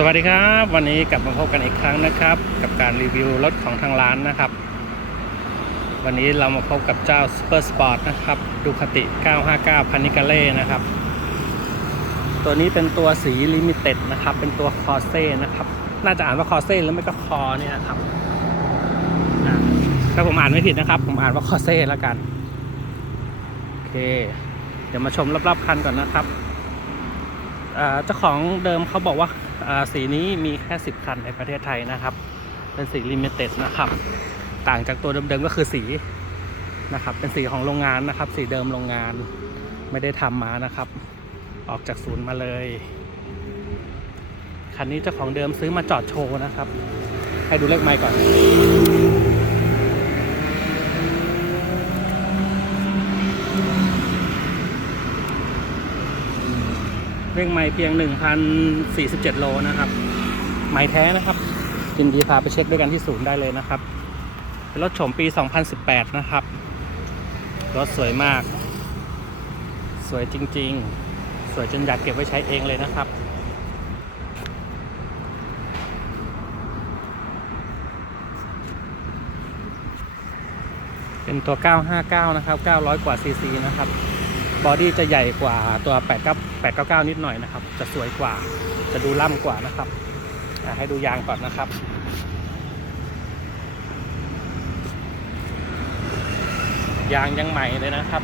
สวัสดีครับวันนี้กลับมาพบกันอีกครั้งนะครับ กับการรีวิวรถของทางร้านนะครับ วันนี้เรามาพบกับเจ้า Super Sport นะครับดูคติ 959 พันิกาเล่นะครับ ตัวนี้เป็นตัวสีลิมิเต็ดนะครับ เป็นตัวคอเซ่นะครับ น่าจะอ่านว่าคอเซ่หรือไม่ก็คอเนี่ยครับถ้าผมอ่านไม่ผิดนะครับ ผมอ่านว่าคอเซ่แล้วกันโอเค เดี๋ยวมาชมรอบๆคันก่อนนะครับเจ้าของเดิมเขาบอกว่า สีนี้มีแค่ 10 คันในประเทศไทยนะครับ เป็นสีลิมิเต็ดนะครับ ต่างจากตัวเดิมๆก็คือสีนะครับ เป็นสีของโรงงานนะครับ สีเดิมโรงงานไม่ได้ทำมานะครับ ออกจากศูนย์มาเลย คันนี้เจ้าของเดิมซื้อมาจอดโชว์นะครับ ให้ดูเลขไมค์ก่อน เร่งไม้เพียง 1,047 โลนะครับไม้แท้นะครับยินดีพาไปเช็คด้วยกันที่ศูนย์ได้เลยนะครับเป็นรถโฉมปี 2018 นะครับ รถสวยมาก สวยจริง ๆ สวยจนอยากเก็บไว้ใช้เองเลยนะครับเป็นตัว 959 นะครับ 900 กว่าซีซีนะครับ บอดี้จะใหญ่กว่าตัว8 9 8 9 9 นิดหน่อยนะครับ จะสวยกว่า จะดูล่ำกว่านะครับให้ดูยางก่อนนะครับยางยังใหม่เลยนะครับ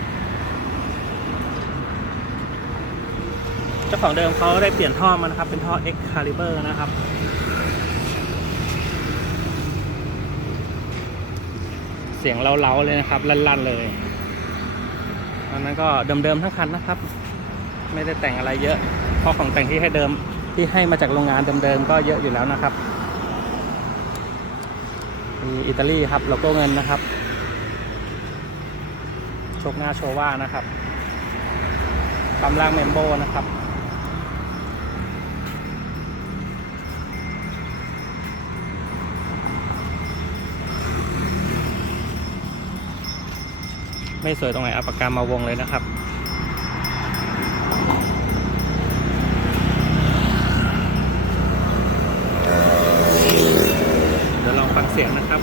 เจ้าของเดิมเขาได้เปลี่ยนท่อมานะครับ เป็นท่อ X Caliber นะครับ เสียงเล้าๆเลยนะครับ ลั่นๆเลย อันนั้นก็เดิมๆทั้งคันนะครับ ไม่ได้แต่งอะไรเยอะ เพราะของแต่งที่ให้เดิมที่ให้มาจากโรงงานเดิมๆก็เยอะอยู่แล้วนะครับ มีอิตาลีครับโลโก้เงินนะครับโชกหน้าโชว่านะครับปั๊มล่างเมมโบนะครับ ไม่สวยตรงไหนเอาปากกามาวงเลยนะครับ เดี๋ยวลองฟังเสียงนะครับ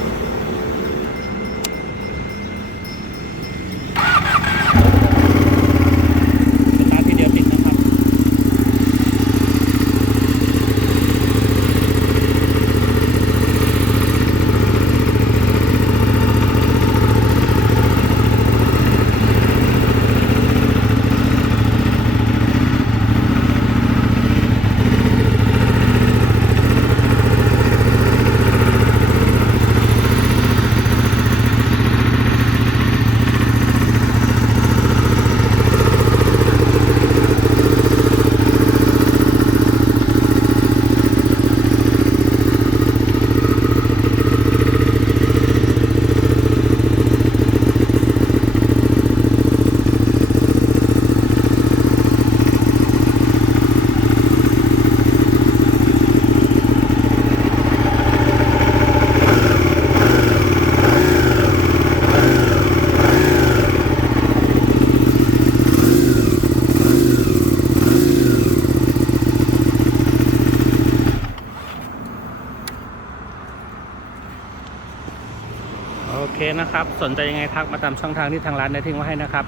โอเคนะครับ สนใจยังไงทักมาตามช่องทางที่ทางร้านได้ทิ้งไว้ให้นะครับ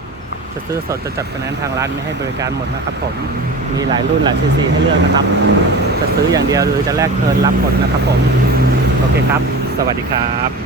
จะซื้อสดจะจัดไฟแนนซ์ทางร้านมีให้บริการหมดนะครับ ผม มีหลายรุ่นหลายซีซีให้เลือกนะครับ จะซื้ออย่างเดียวหรือจะแลกเทินรับหมดนะครับ ผม โอเคครับ สวัสดีครับ